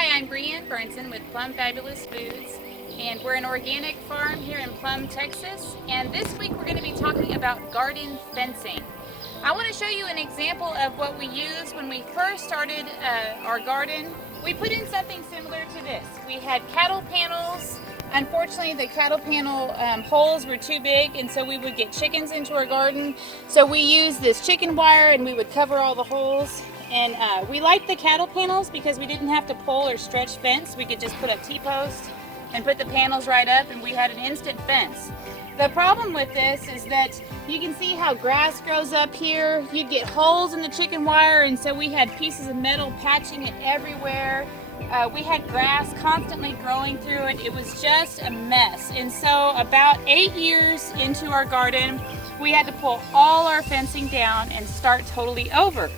Hi, I'm Brianne Burnson with Plum Fabulous Foods, and we're an organic farm here in Plum, Texas. And this week we're going to be talking about garden fencing. I want to show you an example of what we used when we first started our garden. We put in something similar to this. We had cattle panels. Unfortunately, the cattle panel holes were too big, and so we would get chickens into our garden. So we used this chicken wire and we would cover all the holes. And we liked the cattle panels because we didn't have to pull or stretch fence. We could just put up T-posts and put the panels right up, and we had an instant fence. The problem with this is that you can see how grass grows up here. You'd get holes in the chicken wire, and so we had pieces of metal patching it everywhere. We had grass constantly growing through it. It was just a mess. And so about 8 years into our garden, we had to pull all our fencing down and start totally over.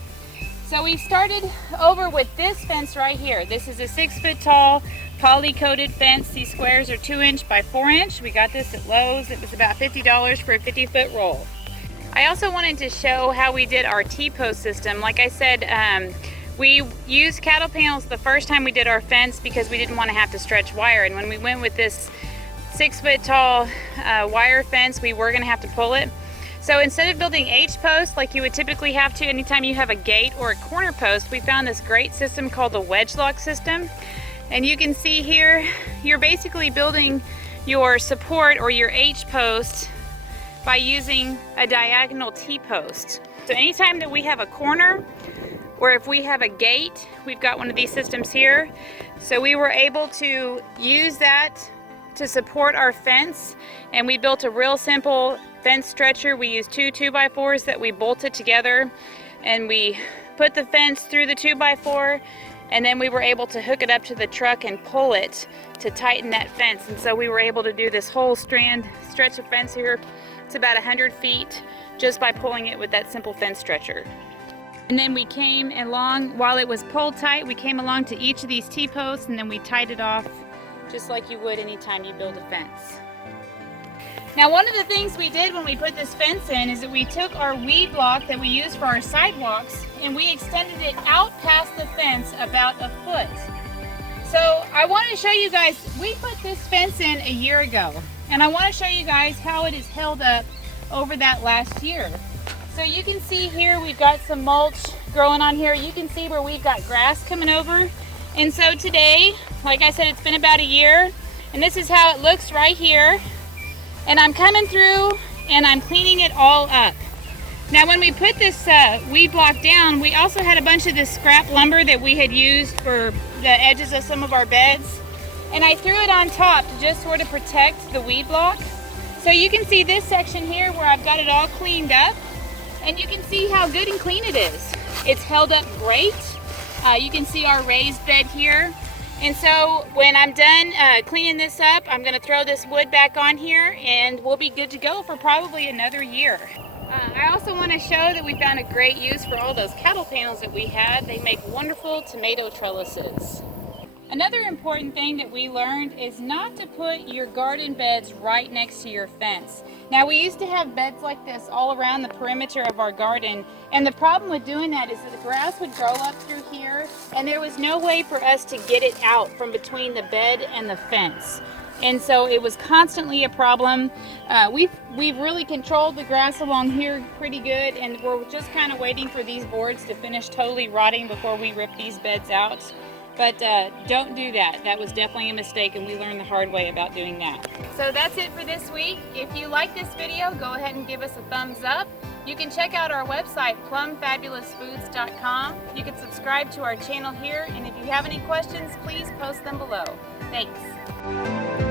So we started over with this fence right here. This is a 6-foot tall poly-coated fence. These squares are 2-inch by 4-inch. We got this at Lowe's. It was about $50 for a 50-foot roll. I also wanted to show how we did our T-post system. Like I said, we used cattle panels the first time we did our fence because we didn't want to have to stretch wire. And when we went with this 6-foot tall wire fence, we were going to have to pull it. So instead of building H-posts like you would typically have to anytime you have a gate or a corner post, we found this great system called the wedge lock system. And you can see here, you're basically building your support or your H-post by using a diagonal T-post. So anytime that we have a corner, or if we have a gate, we've got one of these systems here. So we were able to use that to support our fence, and we built a real simple fence stretcher. We used two 2x4s that we bolted together, and we put the fence through the 2x4, and then we were able to hook it up to the truck and pull it to tighten that fence. And so we were able to do this whole stretch of fence here. It's about 100 feet just by pulling it with that simple fence stretcher. And then we came along, while it was pulled tight, we came along to each of these T-posts, and then we tied it off just like you would anytime you build a fence. Now, one of the things we did when we put this fence in is that we took our weed block that we use for our sidewalks and we extended it out past the fence about a foot. So I want to show you guys, we put this fence in a year ago, and I want to show you guys how it has held up over that last year. So you can see here we've got some mulch growing on here. You can see where we've got grass coming over. And so today, like I said, it's been about a year, and this is how it looks right here. And I'm coming through and I'm cleaning it all up. Now when we put this weed block down, we also had a bunch of this scrap lumber that we had used for the edges of some of our beds. And I threw it on top to just sort of protect the weed block. So you can see this section here where I've got it all cleaned up. And you can see how good and clean it is. It's held up great. You can see our raised bed here. And so when I'm done cleaning this up, I'm going to throw this wood back on here, and we'll be good to go for probably another year. I also want to show that we found a great use for all those cattle panels that we had. They make wonderful tomato trellises. Another important thing that we learned is not to put your garden beds right next to your fence. Now, we used to have beds like this all around the perimeter of our garden, and the problem with doing that is that the grass would grow up through here, and there was no way for us to get it out from between the bed and the fence. And so it was constantly a problem. We've really controlled the grass along here pretty good, and we're just kind of waiting for these boards to finish totally rotting before we rip these beds out. But don't do that. That was definitely a mistake, and we learned the hard way about doing that. So that's it for this week. If you like this video, go ahead and give us a thumbs up. You can check out our website, plumfabulousfoods.com. You can subscribe to our channel here, and if you have any questions, please post them below. Thanks.